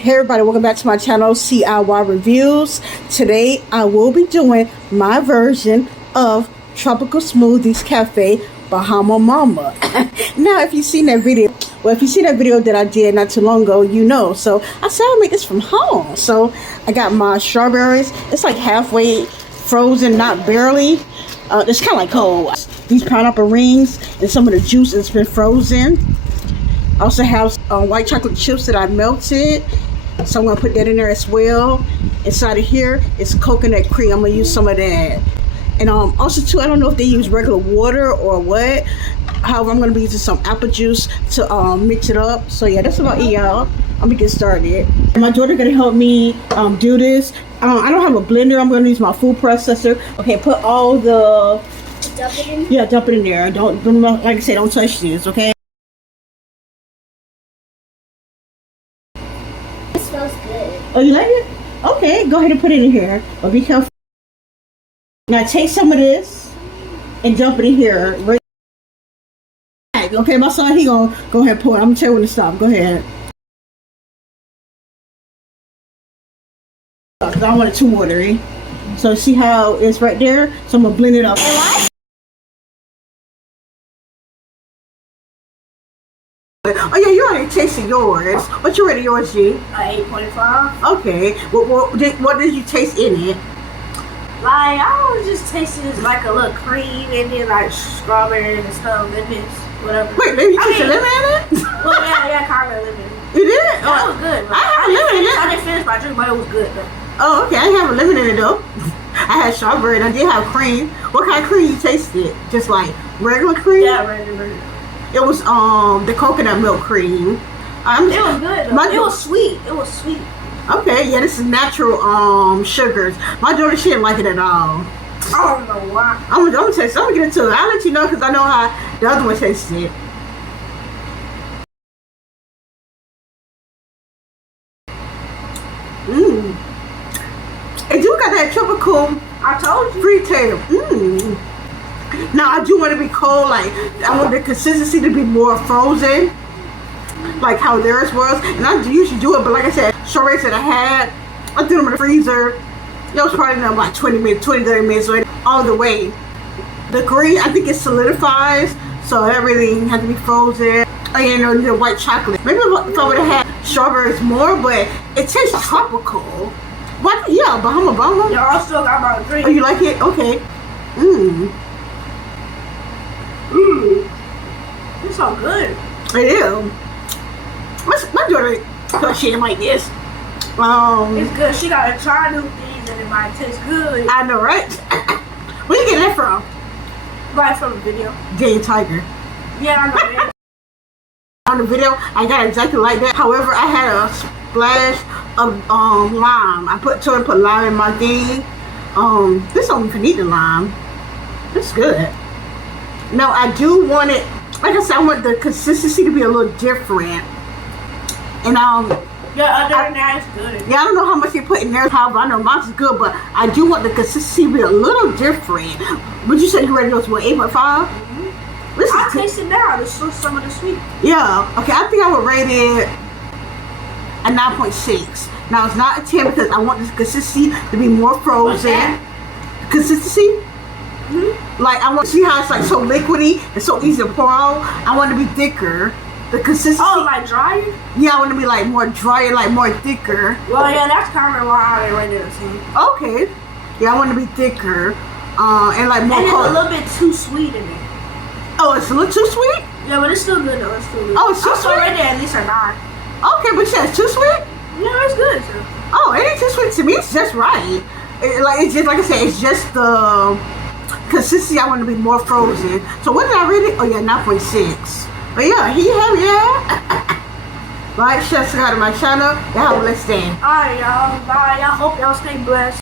Hey everybody, welcome back to my channel, CIY Reviews. Today I will be doing my version of Tropical Smoothies Cafe Bahama Mama. Now if you've seen that video, that I did not too long ago, you know. So I said I'll make this from home. So I got my strawberries. It's like halfway frozen, not barely. It's kind of like cold. These pineapple rings and some of the juice that's been frozen. I also have white chocolate chips that I melted, so I'm going to put that in there as well. Inside of here is coconut cream. I'm going to use some of that. And also too, I don't know if they use regular water or what. However, I'm going to be using some apple juice to mix it up. So yeah, that's about it, y'all. I'm going to get started. My daughter going to help me do this. I don't have a blender. I'm going to use my food processor. Okay, put all the... Dump it in? Yeah, dump it in there. Don't like I said, don't touch this, okay? Smells good. Oh, you like it? Okay, go ahead and put it in here. But be careful. Now take some of this and dump it in here. Okay, my son, he gonna go ahead and pour it. I'm gonna tell you when to stop. Go ahead. Cause I don't want it too watery. So see how it's right there? So I'm gonna blend it up. Oh yeah, you already tasted yours. What you rated yours, G? 8.5. Okay. What did you taste in it? Like, I was just tasting this like a little cream and then like strawberries and stuff, lemons, whatever. Wait, maybe you tasted lemon in it? Well, yeah, caramel lemon. You did? That was good. I have a lemon in it. I didn't finish my drink, but it was good though. Oh, okay. I didn't have a lemon in it though. I had strawberry and I did have cream. What kind of cream you tasted? Just like regular cream? Yeah, regular. It was the coconut milk cream. It was good though. It was sweet. It was sweet. Okay, yeah, this is natural sugars. My daughter, she didn't like it at all. I don't know why. I'm gonna taste it. I'm gonna get it too. I'll let you know because I know how the other one tasted. Mmm. It do got that tropical. I told you. Free tail. Mmm. Now I do want to be cold. Like I want the consistency to be more frozen, like how theirs was. And I usually do it, but like I said, strawberries that I had, I threw them in the freezer. It was probably in like 20 minutes, 20, 30 minutes all the way. The green, I think it solidifies, so everything had to be frozen. And you know, the white chocolate. Maybe if I would have had strawberries more, but it tastes tropical. What? Yeah, Bahama. Yeah, I still got my drink. Oh, you like it? Okay. Mmm. Mmm. It's so good. It is. My daughter thought she didn't like this. It's good. She gotta try new things and it might taste good. I know, right? Where you get that from? Right from the video. Jay Tiger. Yeah, I know that. On the video, I got exactly like that. However, I had a splash of lime. I put lime in my thing. This don't even need the lime. It's good. Now I do want it, like I said, I want the consistency to be a little different. And yeah, other than that, it's good. Yeah, I don't know how much they put in there, however, I know mine's good, but I do want the consistency to be a little different. But you said you rated those, what, 8.5? Mm-hmm. I'll taste it now. There's some of the sweet. Yeah, okay, I think I would rate it a 9.6. Now, it's not a 10 because I want this consistency to be more frozen. Consistency? Mm-hmm. Like, I want to see how it's like so liquidy and so easy to pour out. I want it to be thicker. The consistency. Oh, like drier? Yeah, I want to be like more drier, like more thicker. Well, yeah, that's kind of why I rated it too. Okay. Yeah, I want to be thicker. And like more. And it's a little bit too sweet in it. Oh, it's a little too sweet? Yeah, but it's still good though. It's still good. Oh, it's too sweet? I rated it at least a 9. Okay, but yeah, it's too sweet? Yeah, it's good too. Oh, it ain't too sweet to me. It's just right. It's just, like I said, it's just the consistency. I want to be more frozen. So what did I rate it? Oh, yeah, 9.6. But yeah, here you have it, yeah. Like, share, subscribe to my channel. Y'all have a blessed day. Alright, y'all. Bye. I hope y'all stay blessed.